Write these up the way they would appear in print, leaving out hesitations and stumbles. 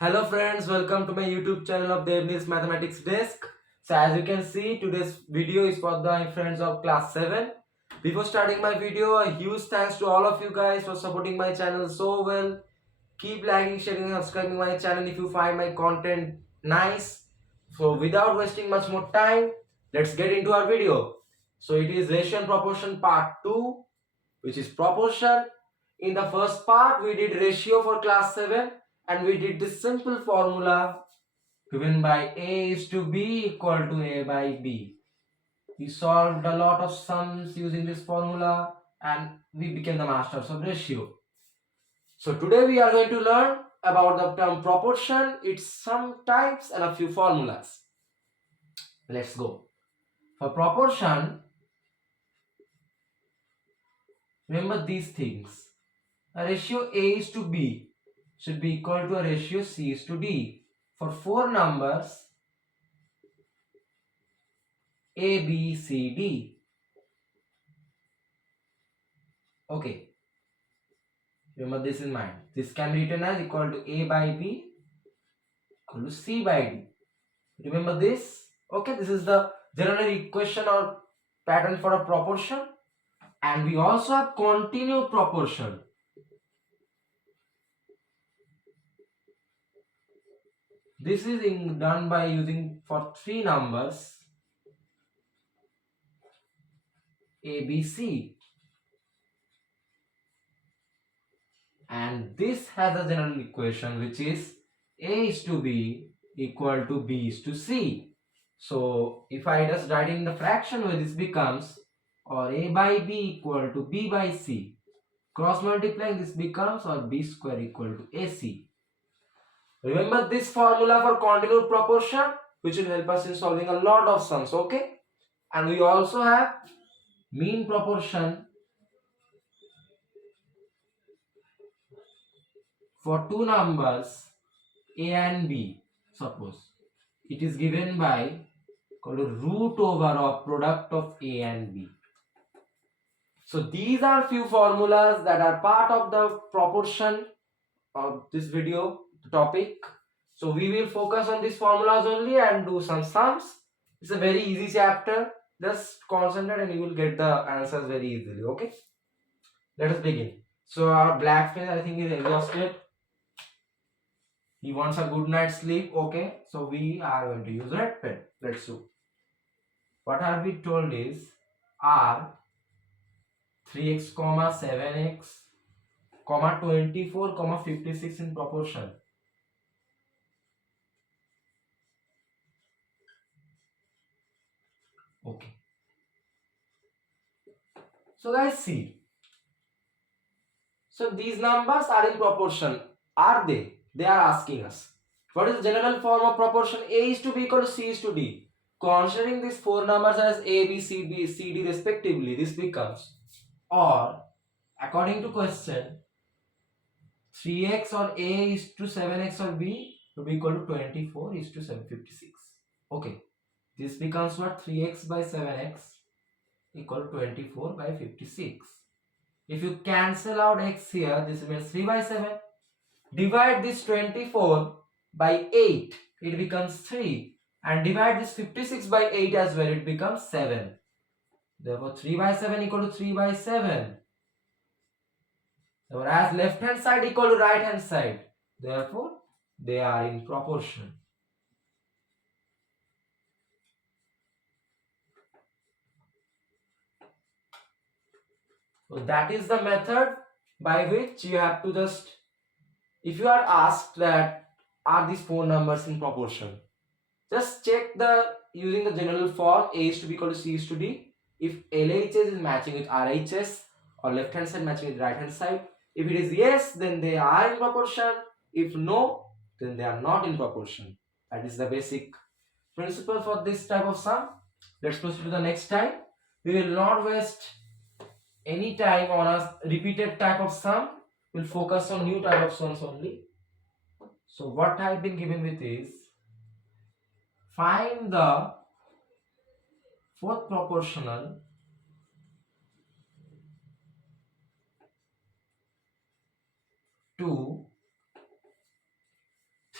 Hello friends, welcome to my YouTube channel of Debneel's Mathematics Desk. So as you can see, today's video is for my friends of class 7. Before starting my video, a huge thanks to all of you guys for supporting my channel so well. Keep liking, sharing and subscribing my channel if you find my content nice. So without wasting much more time, let's get into our video. So it is ratio and proportion part 2, which is proportion. In the first part, we did ratio for class 7 and we did this simple formula given by A is to B equal to A by B. We solved a lot of sums using this formula and we became the masters of ratio. So today we are going to learn about the term proportion, its some types and a few formulas. Let's go. For proportion, remember these things. A ratio A is to B should be equal to a ratio C is to D. For four numbers A, B, C, D. Okay, remember this in mind. This can be written as equal to A by B equal to C by D. Remember this? Okay, this is the general equation or pattern for a proportion. And we also have continued proportion. This is done by using for three numbers A, B, C. And this has a general equation which is A is to B equal to B is to C. So if I just write in the fraction way, this becomes or A by B equal to B by C. Cross multiplying, this becomes or B square equal to AC. Remember this formula for continued proportion which will help us in solving a lot of sums, okay? And we also have mean proportion for two numbers A and B. Suppose it is given by called root over of product of A and B. So these are few formulas that are part of the proportion of this video topic. So we will focus on these formulas only and do some sums. It's a very easy chapter. Just concentrate and you will get the answers very easily. Okay. Let us begin. So our black pen I think is exhausted. He wants a good night's sleep. Okay. So we are going to use red pen. Let's do. What are we told is R 3x comma 7x comma 24 comma 56 in proportion. Okay. So guys see. So these numbers are in proportion. Are they? They are asking us. What is the general form of proportion? A is to B equal to C is to D. Considering these four numbers as A, B, C, D respectively, this becomes or according to question 3x or A is to 7x or B to be equal to 24 is to 756. Okay. This becomes what? 3x by 7x equal to 24 by 56. If you cancel out x here, this means 3 by 7. Divide this 24 by 8, it becomes 3. And divide this 56 by 8 as well, it becomes 7. Therefore, 3 by 7 equal to 3 by 7. Therefore, as left hand side equal to right hand side. Therefore, they are in proportion. So that is the method by which you have to just, if you are asked that are these four numbers in proportion, just check the using the general form A is to be equal to C is to D. If LHS is matching with RHS or left hand side matching with right hand side. If it is yes, then they are in proportion. If no, then they are not in proportion. That is the basic principle for this type of sum. Let's proceed to the next type. We will not waste any time on a repeated type of sum. We'll focus on new type of sums only. So what I have been given with is find the fourth proportional to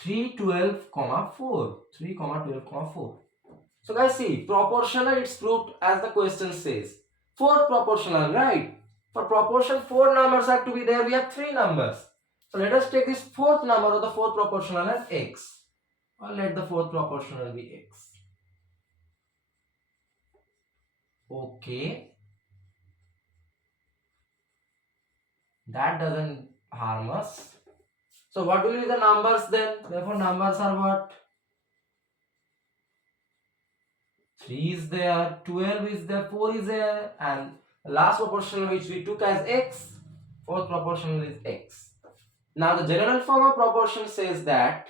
3, 12, comma 4. 3, comma 12, comma 4. So guys, see, proportional it's proved as the question says. Fourth proportional, right? For proportion, 4 numbers have to be there. We have 3 numbers. So let us take this fourth number or the fourth proportional as x. Or let the fourth proportional be x. Okay. That doesn't harm us. So what will be the numbers then? Therefore numbers are what? 3 is there, 12 is there, 4 is there, and the last proportional which we took as x, fourth proportional is x. Now the general form of proportion says that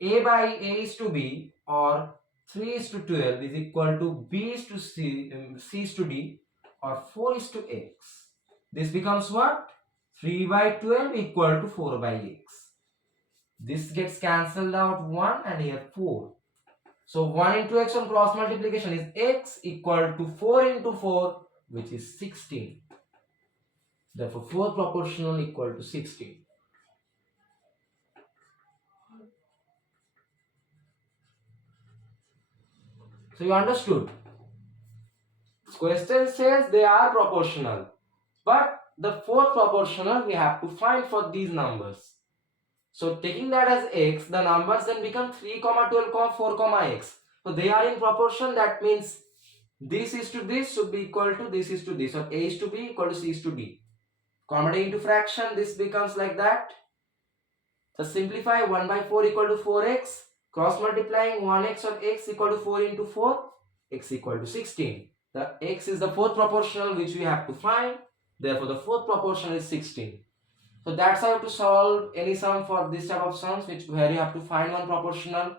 a by a is to b or 3 is to 12 is equal to b is to c, c is to d or 4 is to x. This becomes what? 3 by 12 equal to 4 by x. This gets cancelled out 1 and here 4. So 1 into x on cross multiplication is x equal to 4 into 4 which is 16. Therefore 4 proportional equal to 16. So you understood? This question says they are proportional. But the fourth proportional we have to find for these numbers. So taking that as x, the numbers then become 3, 12, 4, x. So they are in proportion. That means this is to this should be equal to this is to this, or a is to b equal to c is to d. Converting into fraction, this becomes like that. So simplify 1 by 4 equal to 4x. Cross multiplying 1x on x equal to 4 into 4, x equal to 16. The x is the fourth proportional which we have to find. Therefore, the fourth proportional is 16. So that's how you have to solve any sum for this type of sums, where you have to find one proportional,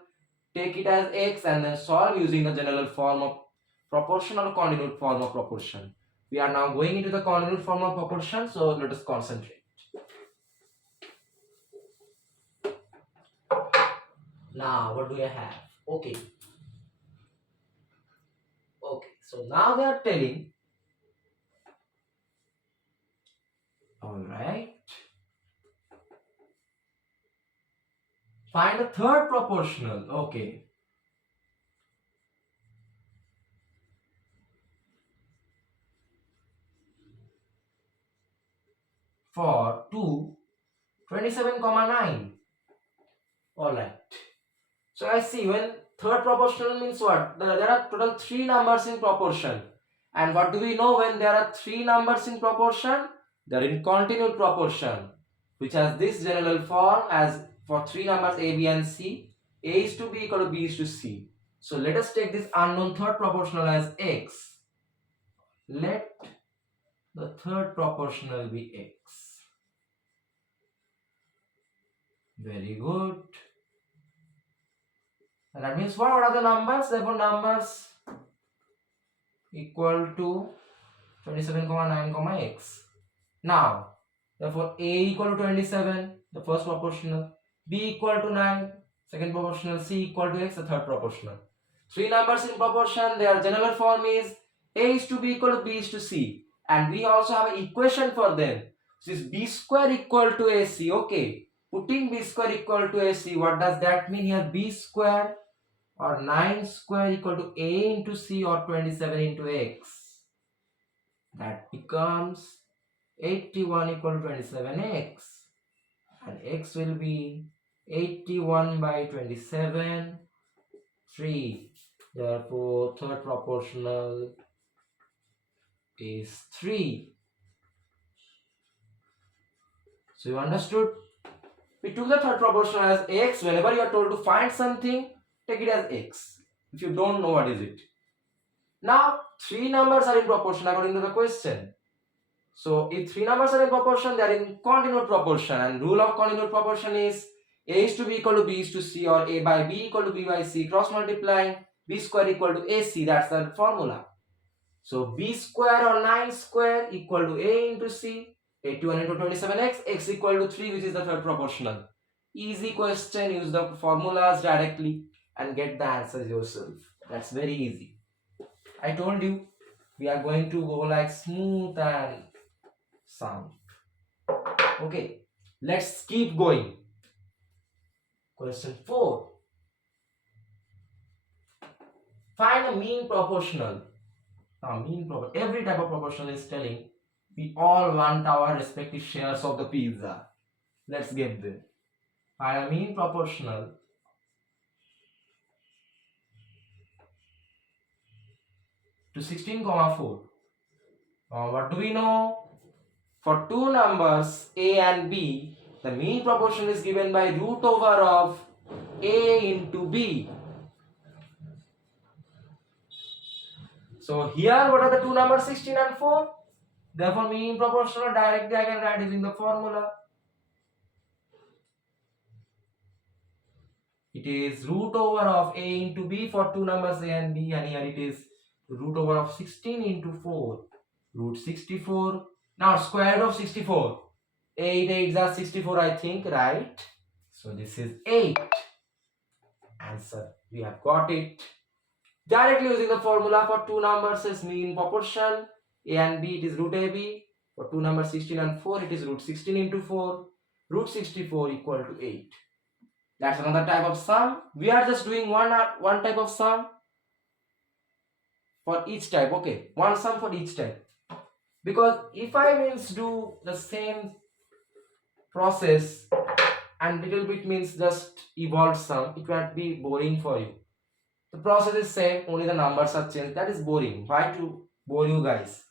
take it as x, and then solve using the general form of proportion or continued form of proportion. We are now going into the continued form of proportion, so let us concentrate. Now, what do I have? Okay. So now they are telling, alright, find the third proportional. Okay. For 2, 27,9. Alright. So I see when third proportional means what? There are total 3 numbers in proportion. And what do we know when there are 3 numbers in proportion? They are in continued proportion, which has this general form as for 3 numbers a, b and c. A is to b equal to b is to c. So let us take this unknown third proportional as x. Let the third proportional be x. Very good. And that means what are the numbers? Therefore numbers equal to 27,9, x. Now, therefore a equal to 27, the first proportional, b equal to 9, second proportional, c equal to x, the third proportional. 3 numbers in proportion, their general form is a is to b equal to b is to c. And we also have an equation for them. This is b square equal to ac. Okay, putting b square equal to ac, what does that mean here? B square or 9 square equal to a into c or 27 into x. That becomes 81 equal to 27x, and x will be 81 by 27, 3. Therefore, third proportional is 3. So you understood? We took the third proportional as x. Whenever you are told to find something, take it as x. If you don't know what is it. Now, 3 numbers are in proportion according to the question. So if 3 numbers are in proportion, they are in continued proportion, and rule of continued proportion is a is to b equal to b is to c, or a by b equal to b by c, cross multiplying b square equal to ac. That's the formula. So b square or 9 square equal to a into c, 81 into 27x, x equal to 3, which is the third proportional. Easy question. Use the formulas directly and get the answers yourself. That's very easy. I told you we are going to go like smooth and sound. Okay, let's keep going. Question 4. Find a mean proportional. Now, every type of proportional is telling we all want our respective shares of the pizza. Let's get them. Find a mean proportional to 16, 4. What do we know? For two numbers a and b, the mean proportion is given by root over of a into b. So here, what are the two numbers 16 and 4? Therefore, mean proportional directly I can write using the formula. It is root over of a into b for two numbers a and b, and here it is root over of 16 into 4, root 64. Now square root of 64. 8 8s are 64, I think, right? So this is 8. Answer. We have got it. Directly using the formula for two numbers is mean proportion. A and b, it is root AB. For two numbers 16 and 4, it is root 16 into 4. Root 64 equal to 8. That's another type of sum. We are just doing one type of sum for each type. Okay, one sum for each type. Because if I means do the same process and little bit means just evolved sum, it might be boring for you. The process is same, only the numbers are changed. That is boring. Why to bore you guys?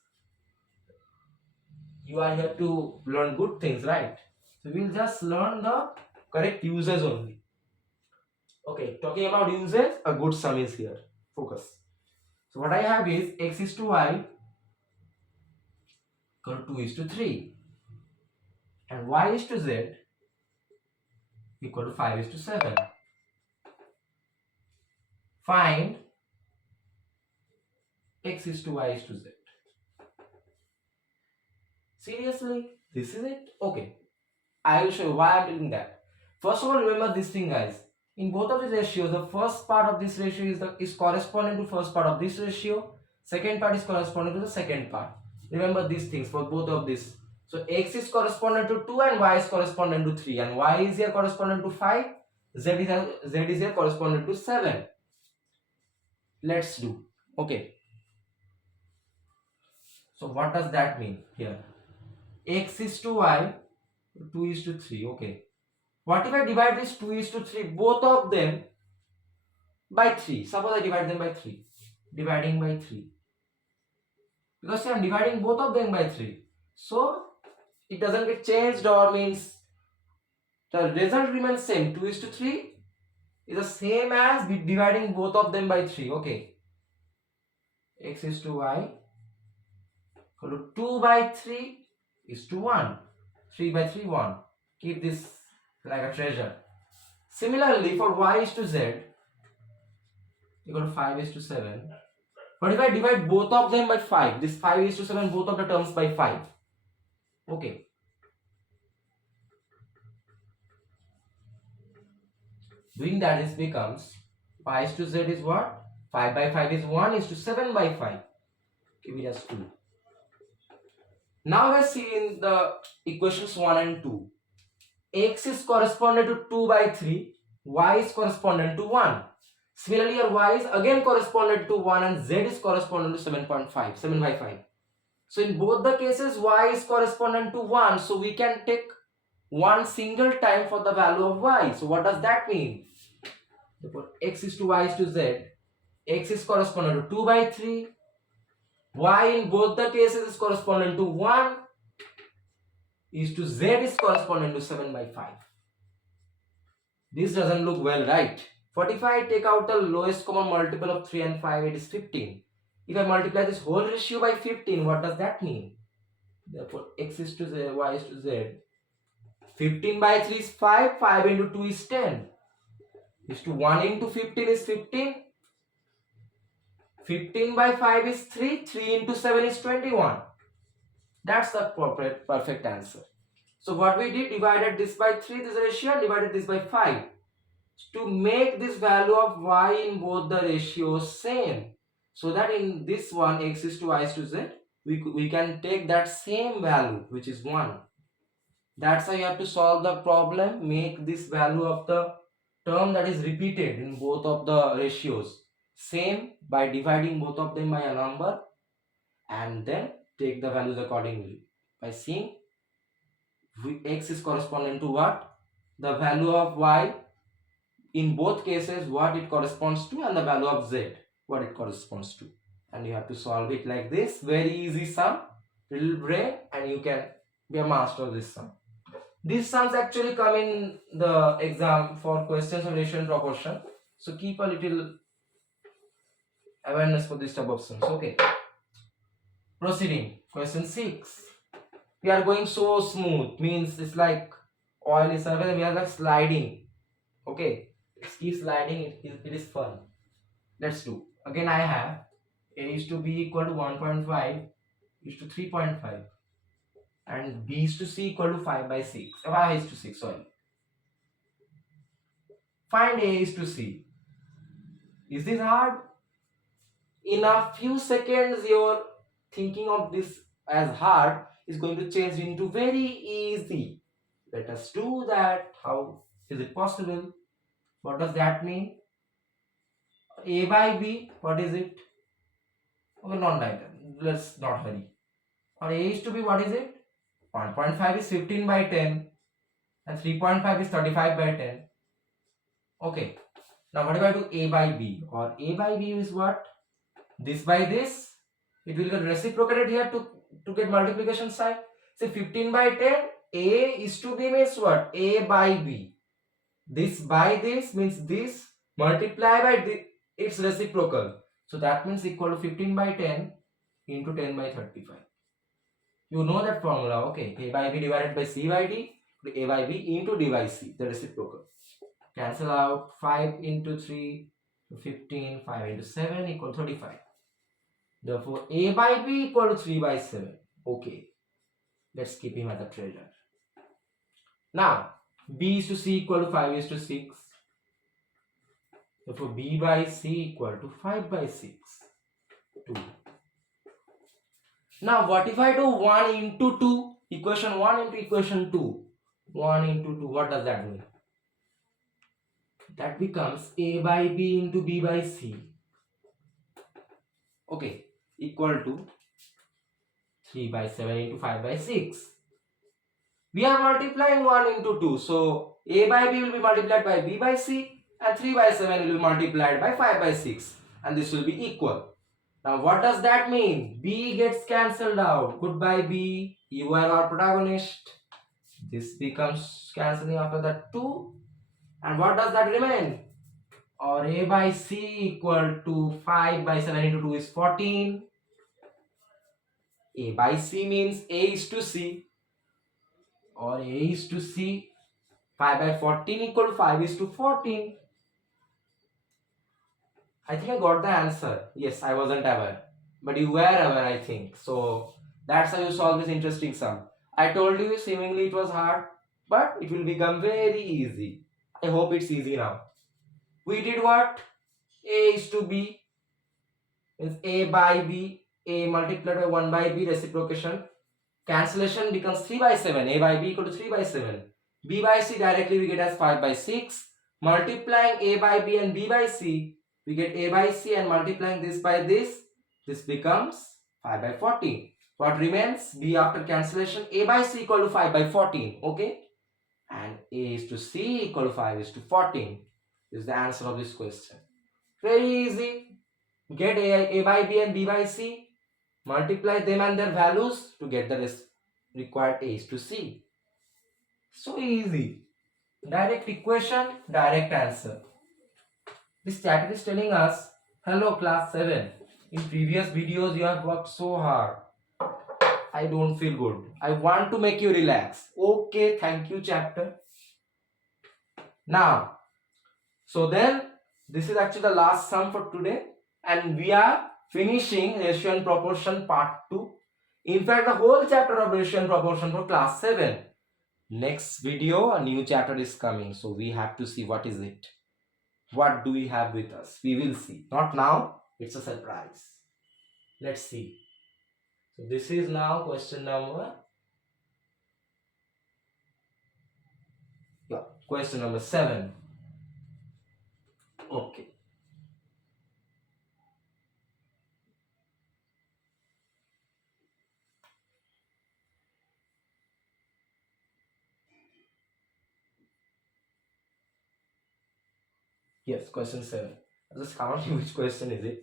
You are here to learn good things, right? So we'll just learn the correct uses only. Okay, talking about uses, a good sum is here. Focus. So what I have is x is to y equal to 2 is to 3 and y is to z equal to 5 is to 7. Find x is to y is to z. Seriously? This is it? Okay. I will show you why I am doing that. First of all, remember this thing, guys. In both of these ratios, the first part of this ratio is corresponding to first part of this ratio. Second part is corresponding to the second part. Remember these things for both of this. So x is corresponding to 2 and y is corresponding to 3. And y is here corresponding to 5. Z is here corresponding to 7. Let's do. Okay. So what does that mean here? X is to y, 2 is to 3. Okay. What if I divide this 2 is to 3, both of them by 3? Suppose I divide them by 3. Dividing by 3. Because I am dividing both of them by 3. So it doesn't get changed, or means the result remains same. 2 is to 3 is the same as dividing both of them by 3. Okay. X is to y equal to 2 by 3 is to 1. 3 by 3, 1. Keep this like a treasure. Similarly, for y is to z equal to 5 is to 7. But if I divide both of them by 5, this 5 is to 7, both of the terms by 5. Okay. Doing that, this becomes y is to z is what? 5 by 5 is 1 is to 7 by 5. Give it as 2. Now let's see in the equations 1 and 2. X is corresponding to 2 by 3, y is corresponding to 1. Similarly, your y is again corresponding to 1 and z is corresponding to 7.5, 7 by 5. So in both the cases, y is corresponding to 1. So we can take one single time for the value of y. So what does that mean? Therefore, x is to y is to z. X is corresponding to 2 by 3. Y in both the cases is corresponding to 1. Is to z is corresponding to 7 by 5. This doesn't look well, right? But if I take out the lowest common multiple of 3 and 5, it is 15. If I multiply this whole ratio by 15, what does that mean? Therefore, x is to z, y is to z. 15 by 3 is 5, 5 into 2 is 10. Is to 1 into 15 is 15. 15 by 5 is 3, 3 into 7 is 21. That's the perfect answer. So what we did, divided this by 3, this ratio, and divided this by 5. To make this value of y in both the ratios same. So that in this one, x is to y is to z, we can take that same value, which is 1. That's how you have to solve the problem. Make this value of the term that is repeated in both of the ratios. Same by dividing both of them by a number and then take the values accordingly. By seeing x is corresponding to what? The value of y in both cases, what it corresponds to, and the value of z, what it corresponds to. And you have to solve it like this. Very easy sum, little brain, and you can be a master of this sum. These sums actually come in the exam for questions of ratio and proportion. So keep a little awareness for this type of sums. Okay. Proceeding. Question 6. We are going so smooth. Means it's like oil is surface and we are like sliding. Okay. Let's keep sliding. It is fun. Let's do. Again I have a is to b equal to 1.5 is to 3.5 and b is to c equal to 5 by 6. Y is to 6, sorry. Find a is to c. Is this hard? In a few seconds your thinking of this as hard is going to change into very easy. Let us do that. How is it possible? What does that mean? A by b, what is it? Okay, not like that. Let's not hurry. Or a is to b, what is it? 1.5 is 15 by 10 and 3.5 is 35 by 10. Okay. Now what if I do a by b? Or a by b is what? This by this. It will get reciprocated here to get multiplication sign. Say 15 by 10. A is to b means what? A by b. This by this means this multiply by this, its reciprocal. So that means equal to 15 by 10 into 10 by 35. You know that formula, okay? A by b divided by c by d, a by b into d by c, the reciprocal. Cancel out 5 into 3, 15, 5 into 7 equal 35. Therefore, a by b equal to 3 by 7. Okay, let's keep him as a treasure. Now, b is to c equal to 5 is to 6. Therefore, b by c equal to 5 by 6. 2. Now, what if I do 1 into 2? Equation 1 into equation 2. 1 into 2, what does that mean? That becomes a by b into b by c. Okay, equal to 3 by 7 into 5 by 6. We are multiplying 1 into 2. So, a by b will be multiplied by b by c and 3 by 7 will be multiplied by 5 by 6. And this will be equal. Now, what does that mean? B gets cancelled out. Goodbye B. You are our protagonist. This becomes cancelling after that 2. And what does that remain? Or a by c equal to 5 by 7 into 2 is 14. A by c means a is to c. Or a is to c. 5 by 14 equal to 5 is to 14. I think I got the answer. Yes, I wasn't aware. But you were aware, I think. So that's how you solve this interesting sum. I told you seemingly it was hard, but it will become very easy. I hope it's easy now. We did what? A is to b means a by b. A multiplied by 1 by b, reciprocation. Cancellation becomes 3 by 7. A by b equal to 3 by 7. B by c directly we get as 5 by 6. Multiplying a by b and b by c, we get a by c, and multiplying this by this becomes 5 by 14. What remains? B after cancellation, a by c equal to 5 by 14. Okay? And a is to c equal to 5 is to 14. This is the answer of this question. Very easy. Get a by b and b by c. Multiply them and their values to get the required a is to c. So easy. Direct equation, direct answer. This chapter is telling us, hello class 7. In previous videos you have worked so hard. I don't feel good. I want to make you relax. Okay, thank you chapter. Now, so then this is actually the last sum for today. And we are finishing ratio and proportion part 2. In fact, the whole chapter of ratio and proportion for class 7. Next video, a new chapter is coming. So we have to see what is it. What do we have with us? We will see. Not now. It's a surprise. Let's see. So this is now question number. Question number 7. Okay. Yes, question 7. I'll just count which question is it.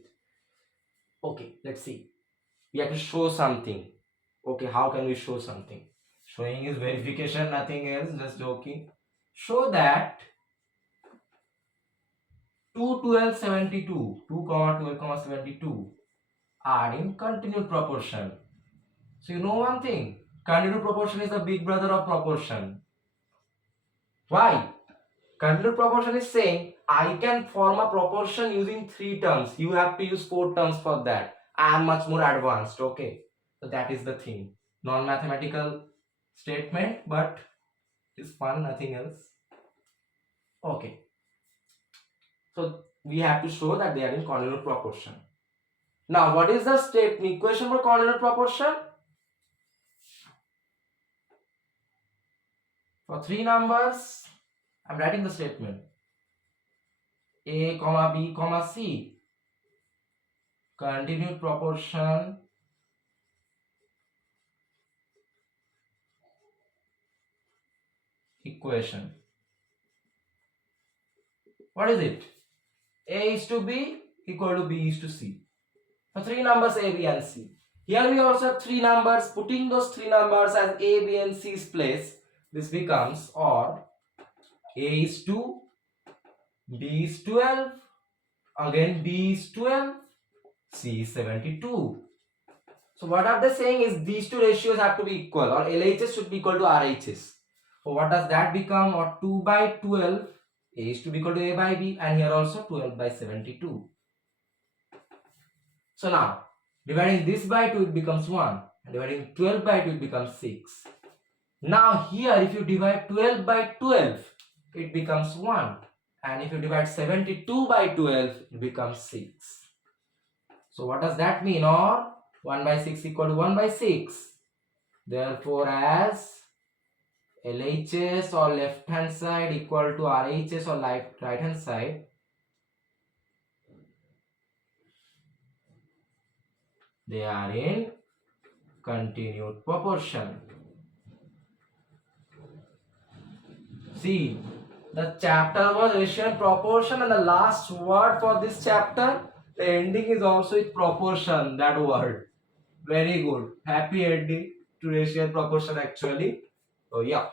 Okay, let's see. We have to show something. Okay, how can we show something? Showing is verification, nothing else, just joking. Show that 2, 12, 72, 2, 12, 72 are in continued proportion. So you know one thing, continued proportion is the big brother of proportion. Why? Continued proportion is saying I can form a proportion using 3 terms. You have to use 4 terms for that. I am much more advanced. Okay. So that is the thing. Non-mathematical statement, but it's fun, nothing else. Okay. So we have to show that they are in continued proportion. Now, what is the equation for continued proportion? For 3 numbers, I'm writing the statement. A, comma B, comma C. Continued proportion equation. What is it? A is to B equal to B is to C. For 3 numbers A, B and C. Here we also have 3 numbers. Putting those 3 numbers as A, B and C's place, this becomes, or A is 2, B is 12, again B is 12, C is 72. So what are they saying is these two ratios have to be equal, or LHS should be equal to RHS. So what does that become? Or 2 by 12, A is to be equal to A by B, and here also 12 by 72. So now, dividing this by 2, it becomes 1. And dividing 12 by 2, it becomes 6. Now here, if you divide 12 by 12, it becomes 1. And if you divide 72 by 12, it becomes 6. So what does that mean? Or 1 by 6 equal to 1 by 6. Therefore, as LHS or left hand side equal to RHS or right hand side, they are in continued proportion. See, the chapter was ratio and proportion, and the last word for this chapter, the ending is also with proportion, that word. Very good. Happy ending to ratio and proportion actually. So yeah.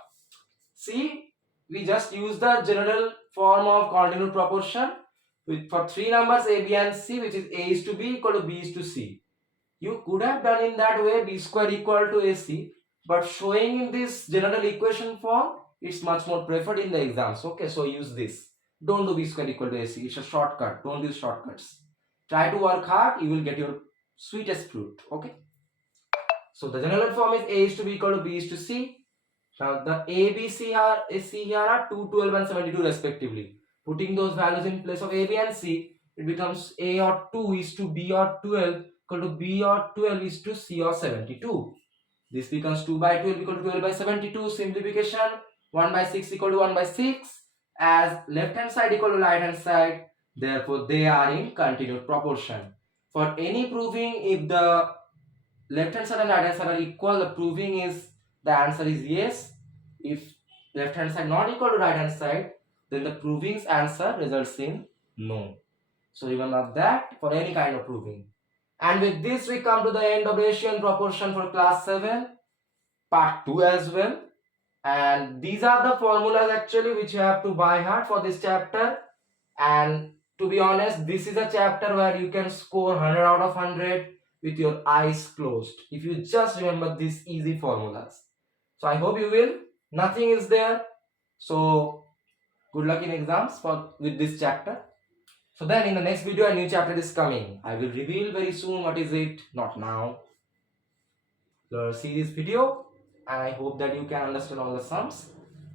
See, we just use the general form of continued proportion with for 3 numbers A, B and C, which is A is to B equal to B is to C. You could have done in that way B square equal to AC, but showing in this general equation form, it's much more preferred in the exams. Okay, so use this. Don't do B square equal to AC. It's a shortcut. Don't use shortcuts. Try to work hard. You will get your sweetest fruit. Okay. So the general form is A is to B equal to B is to C. Now the A, B, C here are 2, 12 and 72 respectively. Putting those values in place of A, B and C, it becomes A or 2 is to B or 12 equal to B or 12 is to C or 72. This becomes 2 by 12 equal to 12 by 72. Simplification, 1 by 6 equal to 1 by 6. As left hand side equal to right hand side, therefore they are in continued proportion. For any proving, if the left hand side and right hand side are equal, the proving is the answer is yes. If left hand side not equal to right hand side, then the proving's answer results in no. So remember that for any kind of proving. And with this we come to the end of ratio and proportion for class 7, part 2 as well. And these are the formulas actually which you have to by heart for this chapter. And to be honest, this is a chapter where you can score 100 out of 100 with your eyes closed if you just remember these easy formulas. So I hope you will. Nothing is there. So good luck in exams with this chapter. So then in the next video a new chapter is coming. I will reveal very soon what is it, not now. So see this video and I hope that you can understand all the sums.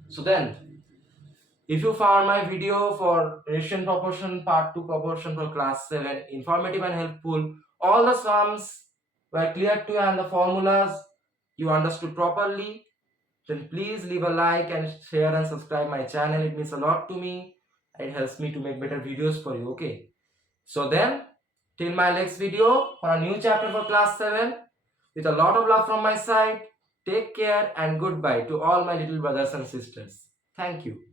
So then if you found my video for ratio and proportion part 2 proportion for class 7 informative and helpful, all the sums were clear to you and the formulas you understood properly, then please leave a like and share and subscribe my channel. It means a lot to me. It helps me to make better videos for you. Okay, so then till my next video for a new chapter for class 7, with a lot of love from my side, take care and goodbye to all my little brothers and sisters. Thank you.